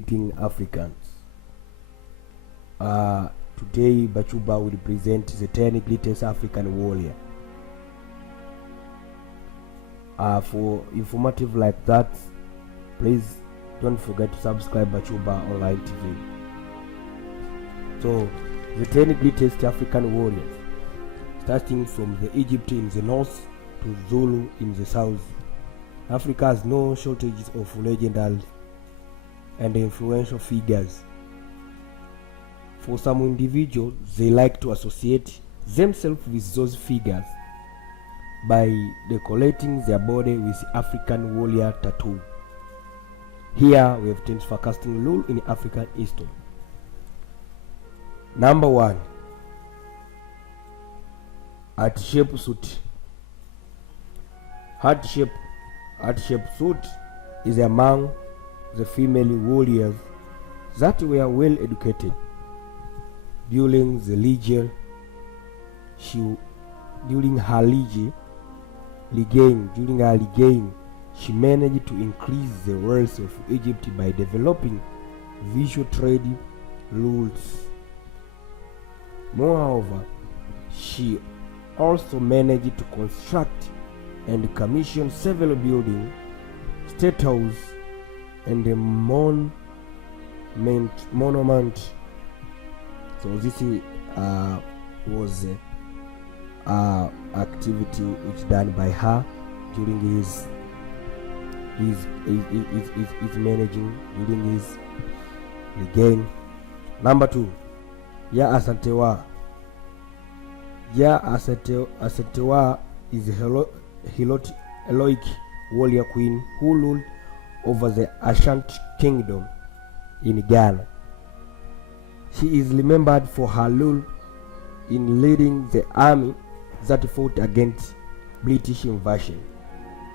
befitting Africans. Today Bachuba will present the 10 greatest African warrior. For informative like that, please don't forget to subscribe Bachuba Online TV. So the 10 greatest African warriors, starting from the Egypt in the north to Zulu in the south. Africa has no shortage of legendary and influential figures. For some individuals, they like to associate themselves with those figures by decorating their body with African warrior tattoo. Here we have 10 forecasting rule in African history. Number 1, heart-shaped suit. Heart-shaped suit is among the female warriors that were well educated. During her reign, she managed to increase the wealth of Egypt by developing visual trade routes. Moreover, she also managed to construct and commission several buildings, state house, and a monument. So this was activity which done by her during his managing, during his reign. Number 2, Ya Asantewa. Ya Asantewa is a heroic warrior queen who ruled over the Ashanti Kingdom in Ghana. She is remembered for her role in leading the army that fought against British invasion.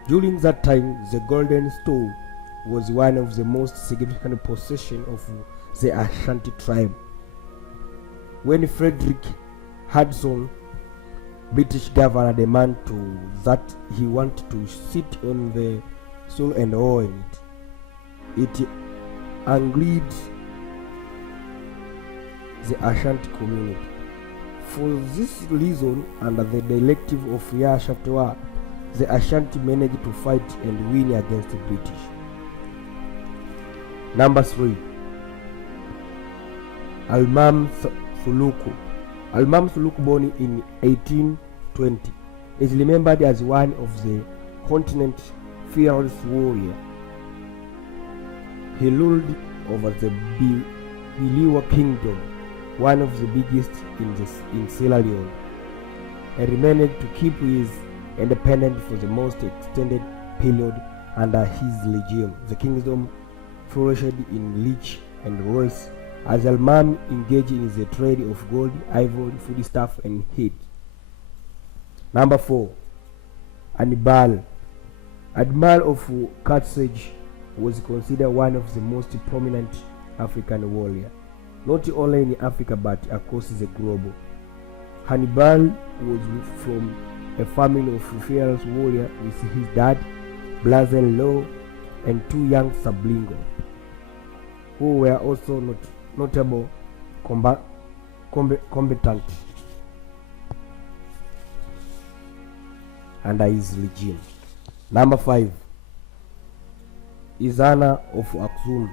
During that time, the Golden Stool was one of the most significant possessions of the Ashanti tribe. When Frederick Hudson, British governor, demanded that he wanted to sit on the stool and own it, it angered the Ashanti community. For this reason, under the directive of Ya Asantewa, the Ashanti managed to fight and win against the British. Number 3, Almam Suluku. Almam Suluku, born in 1820, is remembered as one of the continent's fearless warriors. He ruled over the Biliwa Kingdom, one of the biggest in Sierra Leone, and remained to keep his independence for the most extended period under his regime. The kingdom flourished in rich and wealth as Almam engaged in the trade of gold, ivory, foodstuff, and heat. Number 4, Hannibal. Admiral of Carthage was considered one of the most prominent African warriors, not only in Africa but across the globe. Hannibal was from a family of fearless warriors with his dad, brother-in-law, and 2 young siblings, who were also notable combatants under his regime. Number 5, Ezana of Aksum.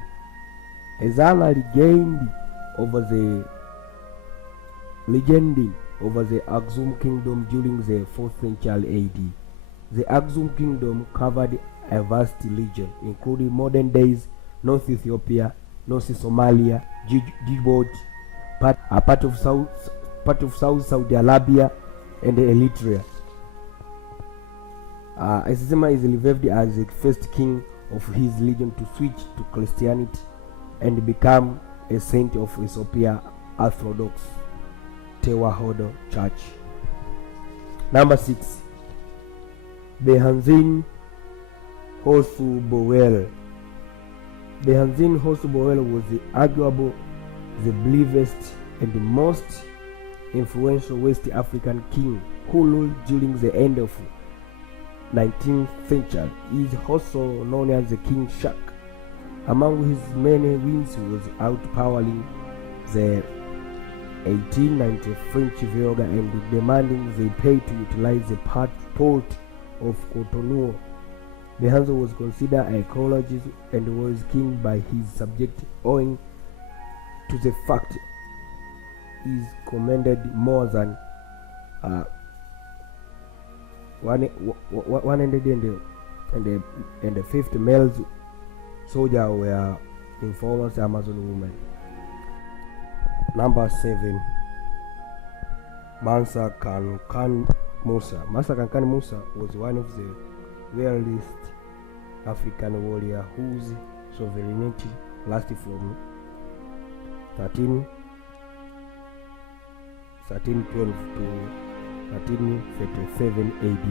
Ezana regained over the Aksum Kingdom during the 4th century AD. The Aksum Kingdom covered a vast region, including modern days North Ethiopia, North Somalia, Djibouti, part of South Saudi Arabia, and Eritrea. Ezana is revered as the first king of his region to switch to Christianity and become a saint of Ethiopia Orthodox Tewahedo Church. Number 6, Behenzin Hosu-Bowel. Behenzin Hosu-Bowel was arguably the bravest and most influential West African king who ruled during the end of 19th century. He is also known as the King Shark Among his many wins was outpowering the 1890 French Vioga and demanding they pay to utilize the port of Cotonou. Behanzo was considered a colonist and was king by his subjects, owing to the fact he commanded more than 150 male soldiers were informers Amazon women. Number 7. Mansa Kankan Musa. Mansa Kankan Musa was one of the rarest African warrior whose sovereignty lasted from 1312 to 1337 AD.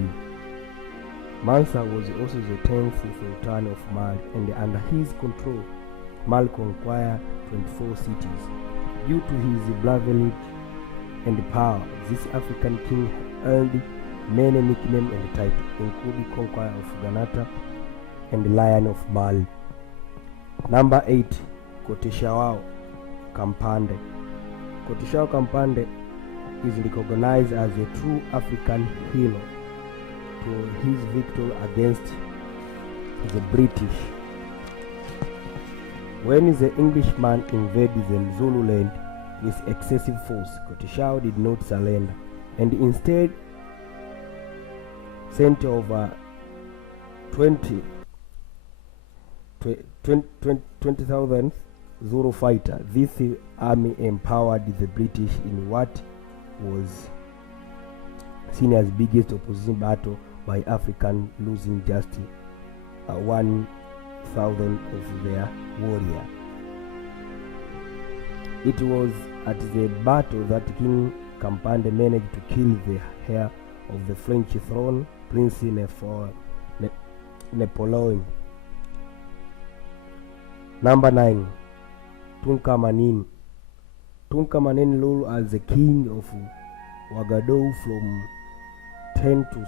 Mansa was also the 10th Sultan of Mali, and under his control, Mali conquered 24 cities. Due to his bravery and power, this African king earned many nicknames and titles, including Conqueror of Granada and Lion of Mali. Number 8. Koteshawao Kampande. Koteshawao Kampande is recognized as a true African hero for his victory against the British. When the Englishman invaded the Zululand with excessive force, Koteshawao did not surrender and instead sent over 20,000 Zulu fighters. This army empowered the British in what was seen as biggest opposition battle by Africans, losing just 1,000 of their warriors. It was at the battle that King Kampande managed to kill the heir of the French throne, Prince Napoleon. Number 9. Tunka Manin. Tunka Manin ruled as the king of Ouagadougou from 10 to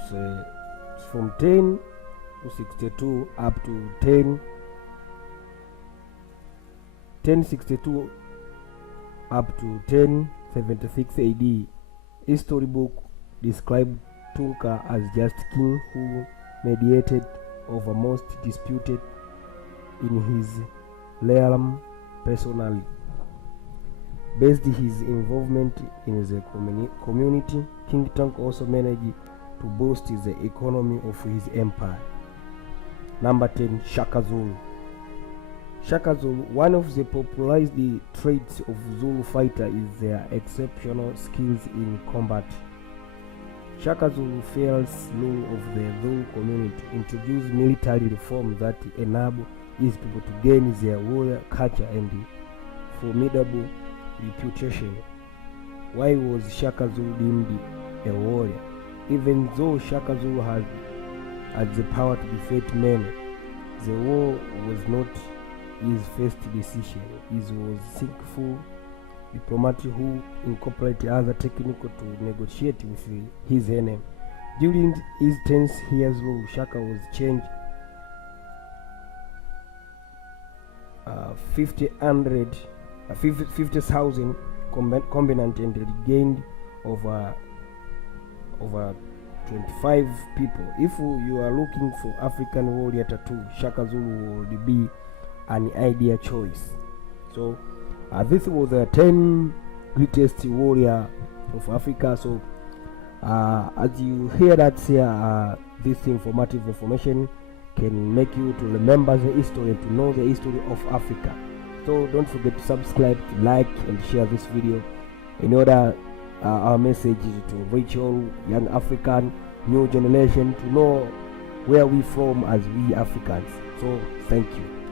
62 up to 1062 up to 1076 AD. History book described Tunka as just king who mediated over most disputed in his realm personally. Based his involvement in the community, King Tunka also managed to boost the economy of his empire. Number 10. Shaka Zulu. Shaka Zulu, one of the popularized traits of Zulu fighter is their exceptional skills in combat. Shaka Zulu, fearless rule of the Zulu community, introduced military reforms that enable his people to gain their warrior culture and formidable reputation. Why was Shaka Zulu deemed a warrior? Even though Shaka Zulu had the power to defeat many, the war was not his first decision. He was skillful diplomat who incorporated other techniques to negotiate with his enemy. During his 10 years rule, Shaka was changed 50,000 combatants and regained over 25 people. If you are looking for African warrior tattoo, Shaka Zulu would be an ideal choice. So this was the 10 greatest warrior of Africa. So as you hear that here, this informative information can make you to remember the history and to know the history of Africa. So don't forget to subscribe, to like and share this video in order our message is to reach all young African new generation to know where we from as we Africans. So thank you.